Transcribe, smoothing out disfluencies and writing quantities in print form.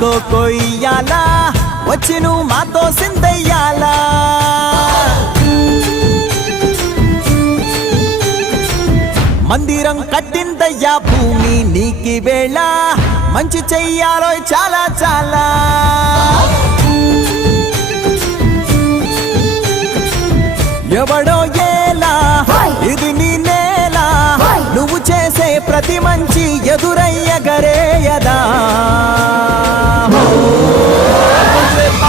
నాతో కొయ్యాలా వచ్చి నువ్వు మాతో సిందయ్యాలా మందిరం కట్టిందయ్యా భూమి నీకి వేళ మంచి చెయ్యాలో చాలా చాలా